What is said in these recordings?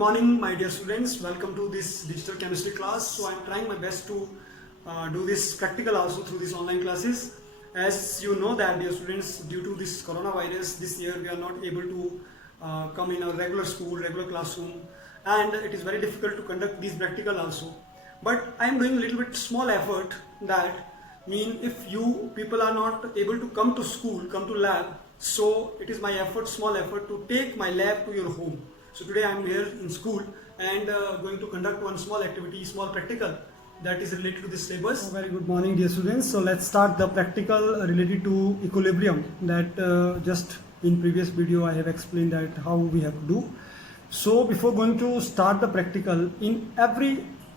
morning, my dear students. Welcome to this digital chemistry class. So I'm trying my best to do this practical also through these online classes. As you know that, dear students, due to this coronavirus, this year we are not able to come in a regular school, regular classroom, and it is very difficult to conduct these practical also. But I am doing a little bit small effort that if you people are not able to come to school, come to lab, so it is my effort, small effort, to take my lab to your home. So today I am here in school and going to conduct one small activity, small practical that is related to this syllabus. Very good morning, dear students. So let's start the practical related to equilibrium that just in previous video I have explained that how we have to do. So before going to start the practical, in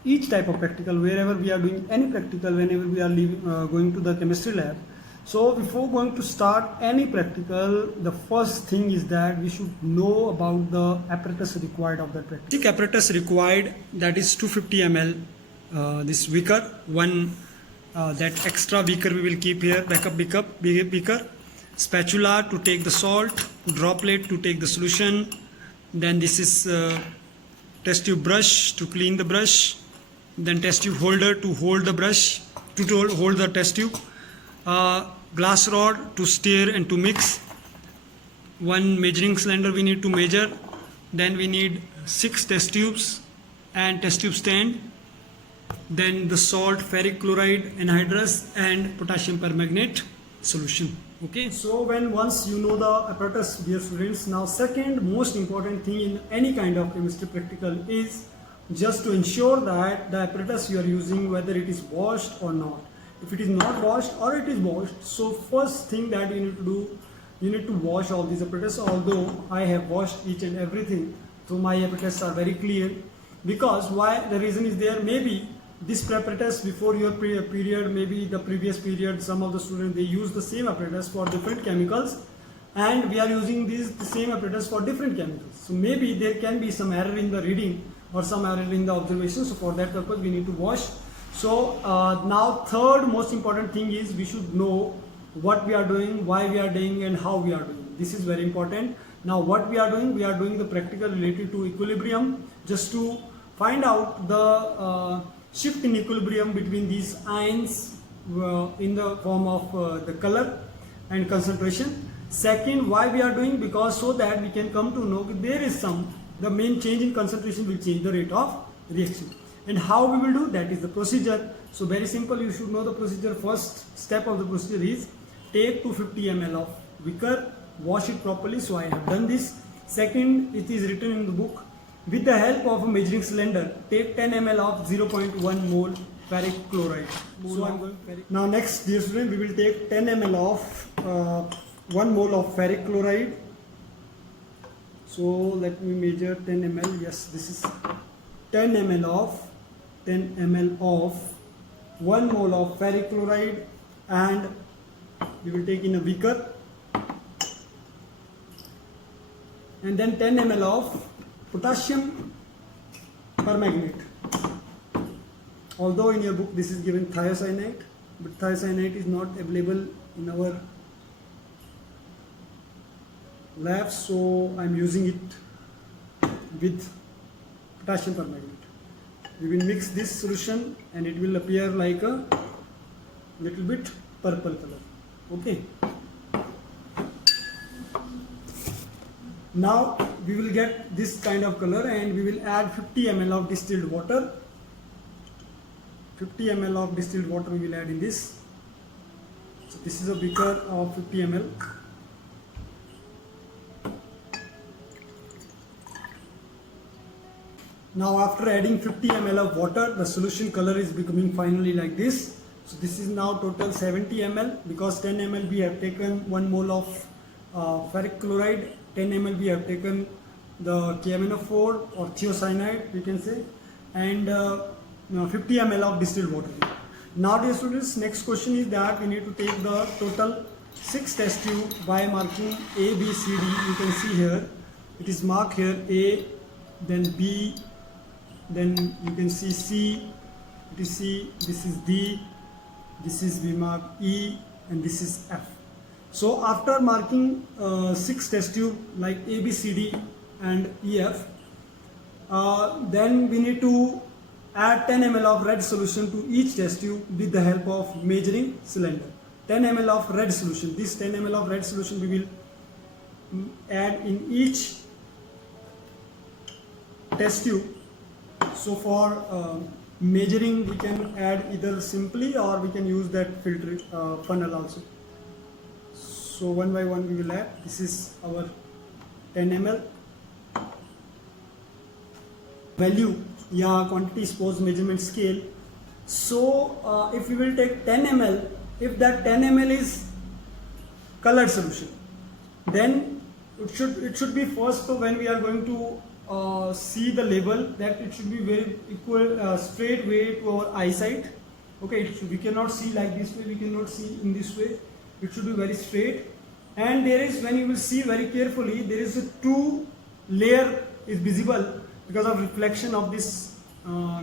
each type of practical, wherever we are doing any practical, whenever we are going to the chemistry lab, so before going to start any practical, the first thing is that we should know about the apparatus required of that practical. The apparatus required, that is 250 ml this beaker, that extra beaker we will keep here, backup beaker, spatula to take the salt, droplet to take the solution, then this is test tube brush to clean the brush, then test tube holder to hold the brush, to hold the test tube, glass rod to stir and to mix, one measuring cylinder we need to measure, then we need 6 test tubes and test tube stand, then the salt, ferric chloride, anhydrous and potassium permanganate solution. Okay, so once you know the apparatus, dear students, now second most important thing in any kind of chemistry practical is just to ensure that the apparatus you are using, whether it is washed or not. If it is not washed or it is washed, so first thing that you need to do, you need to wash all these apparatus. Although I have washed each and everything, so my apparatus are very clear. Because why? The reason is there, maybe this apparatus before your period, maybe the previous period, some of the students, they use the same apparatus for different chemicals, and we are using the same apparatus for different chemicals. So maybe there can be some error in the reading or some error in the observation. So for that purpose we need to wash. So now third most important thing is we should know what we are doing, why we are doing and how we are doing. This is very important. Now what we are doing the practical related to equilibrium, just to find out the shift in equilibrium between these ions in the form of the color and concentration. Second, why we are doing, because so that we can come to know there is the main change in concentration will change the rate of reaction. And how we will do that is the procedure. So very simple, you should know the procedure. First step of the procedure is take 250 ml of beaker, wash it properly. So I have done this. Second, it is written in the book, with the help of a measuring cylinder, take 10 ml of 0.1 mole ferric chloride. So I'm going now next, dear student, we will take 10 ml of 1 mole of ferric chloride. So let me measure 10 ml. Yes, this is 10 ml of 1 mole of ferric chloride, and we will take in a beaker, and then 10 ml of potassium permanganate. Although in your book this is given thiocyanate, but thiocyanate is not available in our lab, so I am using it with potassium permanganate. We will mix this solution and it will appear like a little bit purple color. Okay. Now we will get this kind of color and we will add 50 ml of distilled water. 50 ml of distilled water we will add in this. So this is a beaker of 50 ml. Now after adding 50 ml of water, the solution color is becoming finally like this. So this is now total 70 ml, because 10 ml we have taken 1 mole of ferric chloride, 10 ml we have taken the KMnO4 or thiocyanate we can say, and 50 ml of distilled water. Now dear students, next question is that we need to take the total 6 test tube by marking A, B, C, D. You can see here, it is marked here A, then B, then you can see C, it is C, this is D, this is we mark E, and this is F. So after marking 6 test tube like A, B, C, D and E, F, then we need to add 10 ml of red solution to each test tube with the help of measuring cylinder. 10 ml of red solution. This 10 ml of red solution we will add in each test tube. So for measuring we can add either simply or we can use that filter funnel also. So one by one we will add. This is our 10 ml value, yeah, quantity suppose measurement scale. So if we will take 10 ml, if that 10 ml is colored solution, then it should be first. So when we are going to see the label, that it should be very equal, straight way to our eyesight. Okay, we cannot see like this way, we cannot see in this way. It should be very straight. And there is, when you will see very carefully, there is a two layer is visible because of reflection of this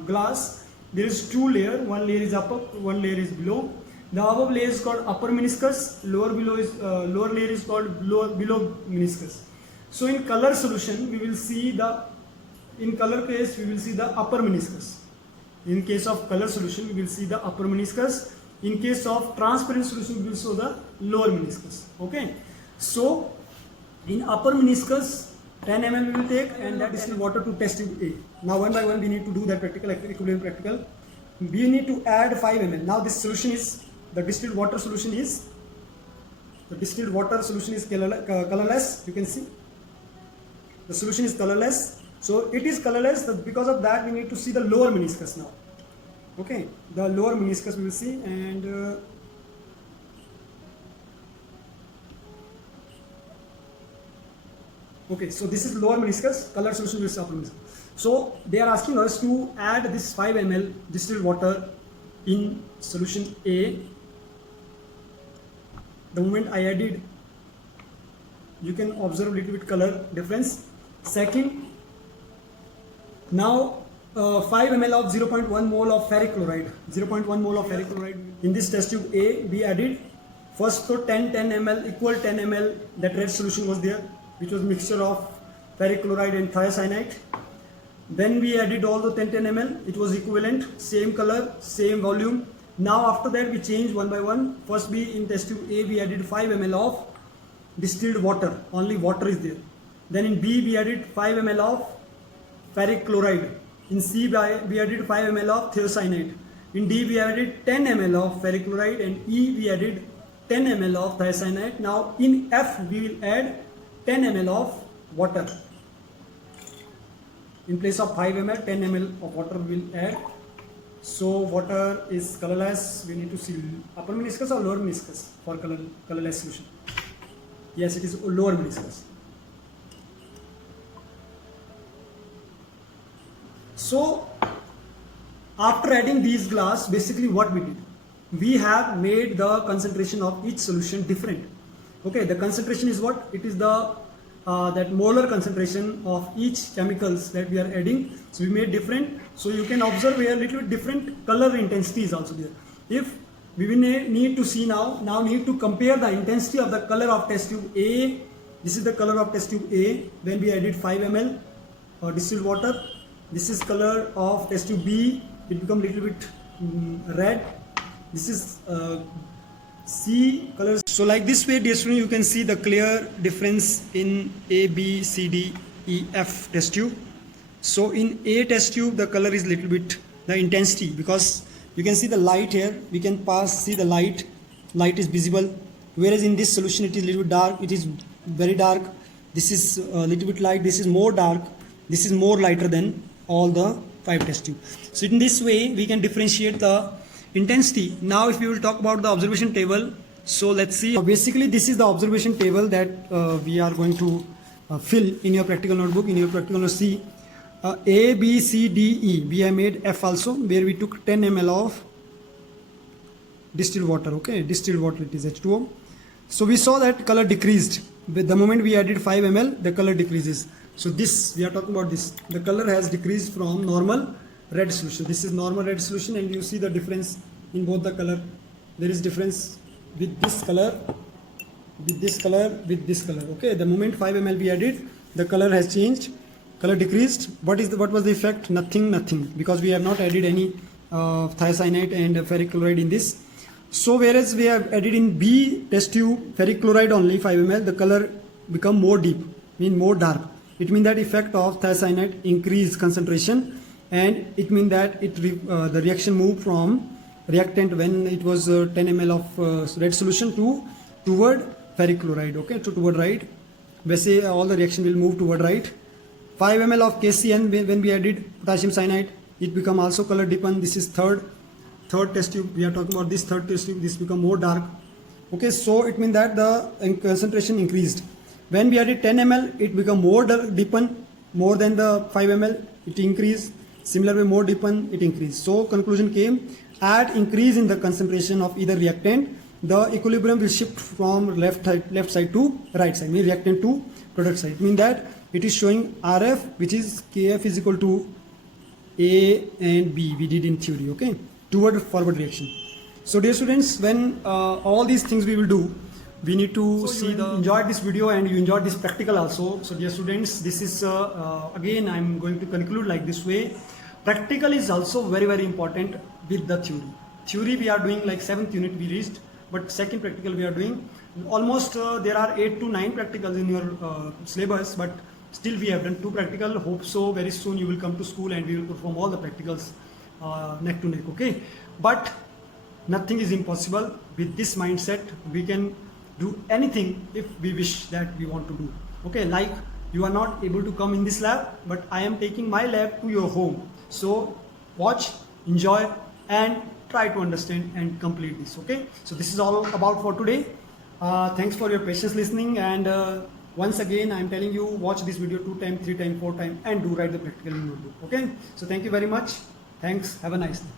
glass. There is two layer, one layer is upper, one layer is below. The above layer is called upper meniscus, lower layer is called below meniscus. So in color solution we will see in color case we will see the upper meniscus. In case of color solution we will see the upper meniscus. In case of transparent solution we will show the lower meniscus. Okay, so in upper meniscus 10 ml we will take, and that is water to test tube A. Now one by one we need to do that practical, equivalent practical. We need to add 5 ml. Now this solution is, the distilled water solution is colorless. You can see the solution is colorless. So it is colorless, because of that we need to see the lower meniscus now. Okay, the lower meniscus we will see, and okay, so this is lower meniscus, color solution is upper meniscus. So they are asking us to add this 5 ml distilled water in solution A. The moment I added, you can observe a little bit color difference. Second, now 5 ml of 0.1 mole of ferric chloride. 0.1 mole of ferric chloride. In this test tube A, we added first so 10 ml, equal 10 ml, that red solution was there, which was mixture of ferric chloride and thiocyanate. Then we added all the 10 ml, it was equivalent, same color, same volume. Now after that we changed one by one. First in test tube A we added 5 ml of distilled water, only water is there. Then in B we added 5 ml of ferric chloride. In C we added 5 ml of thiocyanate. In D we added 10 ml of ferric chloride, and E we added 10 ml of thiocyanate. Now in F we will add 10 ml of water. In place of 5 ml, 10 ml of water we will add. So water is colorless. We need to see upper meniscus or lower meniscus for colorless solution. Yes, it is lower meniscus. So after adding these glass, basically what we did, we have made the concentration of each solution different. Okay, the concentration is what? It is the that molar concentration of each chemicals that we are adding. So we made different. So you can observe here a little bit different color intensity is also there. If we will need to see now need to compare the intensity of the color of test tube A. This is the color of test tube A when we added 5 ml distilled water. This is color of test tube B. It becomes a little bit red. This is C colors. So like this way, dear student, you can see the clear difference in A, B, C, D, E, F test tube. So in A test tube, the color is little bit, the intensity, because you can see the light here, we can see the light is visible, whereas in this solution it is little bit dark, it is very dark. This is a little bit light, this is more dark, this is more lighter than all the 5 test tubes. So in this way we can differentiate the intensity. Now if we will talk about the observation table, so let's see. Basically this is the observation table that we are going to fill in your practical notebook. In your practical note, see A, B, C, D, E. We have made F also, where we took 10 ml of distilled water. Okay, distilled water, it is H2O. So we saw that color decreased. With the moment we added 5 ml, the color decreases. So this, we are talking about this. The color has decreased from normal red solution. This is normal red solution, and you see the difference in both the color. There is difference with this color, with this color, with this color. Okay, the moment 5 ml we added, the color has changed. color decreased. What was the effect? Nothing, because we have not added any thiocyanate and ferric chloride in this. So whereas we have added in B test tube ferric chloride only 5 ml, the color become more deep, mean more dark. It means that effect of thiocyanate increase concentration, and it means that the reaction moved from reactant when it was 10 ml of red solution toward ferric chloride, okay, toward right. वैसे all the reaction will move toward right. 5 ml of KCN when we added potassium cyanide, it become also color deepen. This is third test tube. We are talking about this third test tube. This become more dark. Okay, so it means that the concentration increased. When we added 10 ml, it become more deepen, more than the 5 ml. It increased. Similar way, more deepen, it increased. So conclusion came: at increase in the concentration of either reactant, the equilibrium will shift from left side to right side, mean reactant to product side. Mean that it is showing RF, which is KF is equal to A and B, we did in theory, okay, toward forward reaction. So dear students, when all these things we will do, we need to enjoyed this video and you enjoyed this practical also. So dear students, this is again I'm going to conclude like this way. Practical is also very important with the theory. Theory we are doing like 7th unit we reached, but second practical we are doing almost there are 8 to 9 practicals in your syllabus, but still we have done 2 practical. Hope so very soon you will come to school and we will perform all the practicals neck to neck, okay. But nothing is impossible. With this mindset we can do anything if we wish that we want to do, okay. Like you are not able to come in this lab, but I am taking my lab to your home. So watch, enjoy and try to understand and complete this, okay. So this is all about for today. Thanks for your patience listening, and once again I am telling you, watch this video 2 times, 3 times, 4 times and do write the practical in your book, okay. So thank you very much. Thanks. Have a nice day.